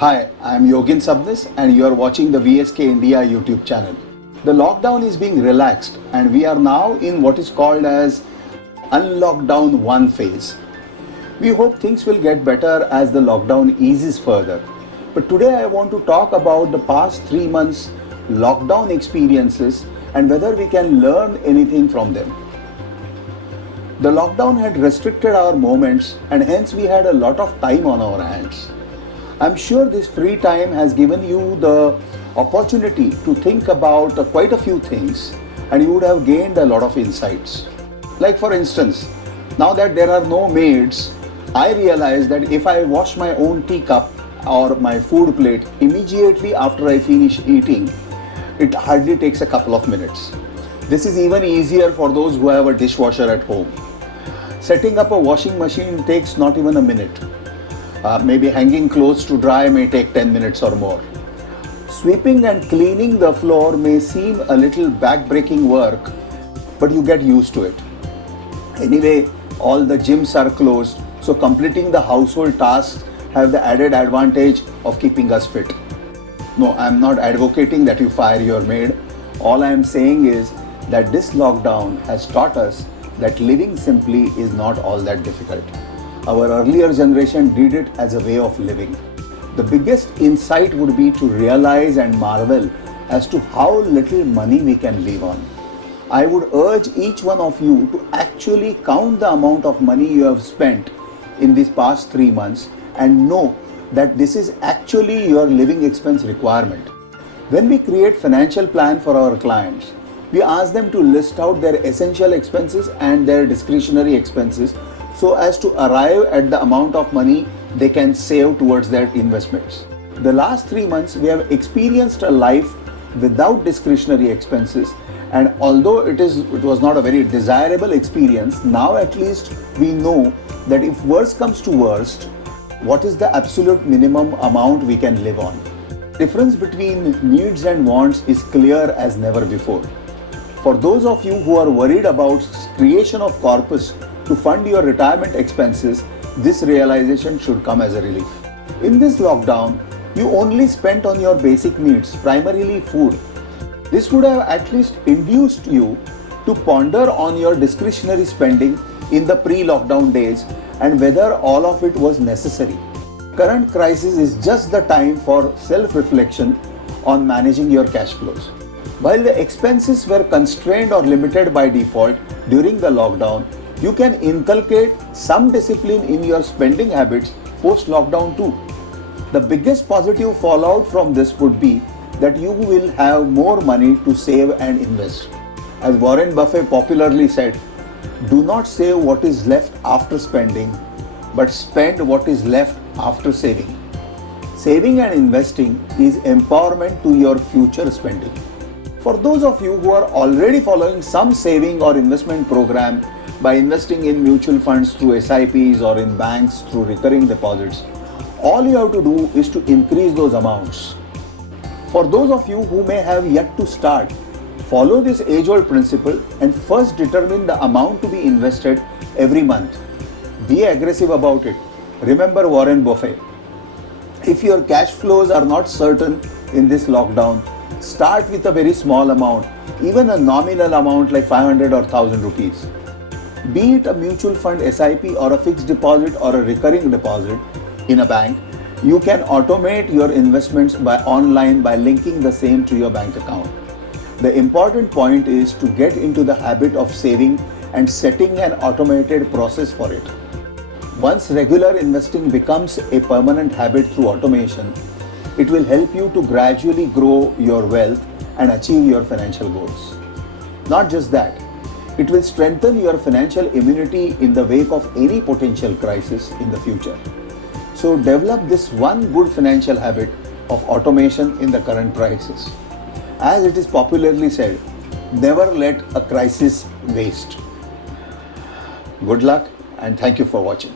Hi, I am Yogin Sabnis and you are watching the VSK India YouTube channel. The lockdown is being relaxed and we are now in what is called as Unlockdown 1 phase. We hope things will get better as the lockdown eases further. But today I want to talk about the past 3 months lockdown experiences and whether we can learn anything from them. The lockdown had restricted our moments and hence we had a lot of time on our hands. I'm sure this free time has given you the opportunity to think about quite a few things and you would have gained a lot of insights. Like for instance, now that there are no maids, I realized that if I wash my own teacup or my food plate immediately after I finish eating, it hardly takes a couple of minutes. This is even easier for those who have a dishwasher at home. Setting up a washing machine takes not even a minute. Maybe hanging clothes to dry may take 10 minutes or more. Sweeping and cleaning the floor may seem a little back-breaking work, but you get used to it. Anyway, all the gyms are closed, so completing the household tasks have the added advantage of keeping us fit. No, I'm not advocating that you fire your maid. All I am saying is that this lockdown has taught us that living simply is not all that difficult. Our earlier generation did it as a way of living. The biggest insight would be to realize and marvel as to how little money we can live on. I would urge each one of you to actually count the amount of money you have spent in these past 3 months and know that this is actually your living expense requirement. When we create financial plan for our clients, we ask them to list out their essential expenses and their discretionary expenses so as to arrive at the amount of money they can save towards their investments. The last 3 months we have experienced a life without discretionary expenses, and although it was not a very desirable experience, now at least we know that if worst comes to worst, what is the absolute minimum amount we can live on. Difference between needs and wants is clear as never before. For those of you who are worried about creation of corpus to fund your retirement expenses, this realization should come as a relief. In this lockdown, you only spent on your basic needs, primarily food. This would have at least induced you to ponder on your discretionary spending in the pre-lockdown days and whether all of it was necessary. Current crisis is just the time for self-reflection on managing your cash flows. While the expenses were constrained or limited by default during the lockdown, you can inculcate some discipline in your spending habits post-lockdown too. The biggest positive fallout from this would be that you will have more money to save and invest. As Warren Buffett popularly said, do not save what is left after spending, but spend what is left after saving. Saving and investing is empowerment to your future spending. For those of you who are already following some saving or investment program by investing in mutual funds through SIPs or in banks through recurring deposits, all you have to do is to increase those amounts. For those of you who may have yet to start, follow this age-old principle and first determine the amount to be invested every month. Be aggressive about it. Remember Warren Buffett. If your cash flows are not certain in this lockdown, start with a very small amount, even a nominal amount like 500 or 1000 rupees. Be it a mutual fund SIP or a fixed deposit or a recurring deposit in a bank, you can automate your investments online by linking the same to your bank account. The important point is to get into the habit of saving and setting an automated process for it. Once regular investing becomes a permanent habit through automation, it will help you to gradually grow your wealth and achieve your financial goals. Not just that, it will strengthen your financial immunity in the wake of any potential crisis in the future. So develop this one good financial habit of automation in the current crisis. As it is popularly said, never let a crisis waste. Good luck and thank you for watching.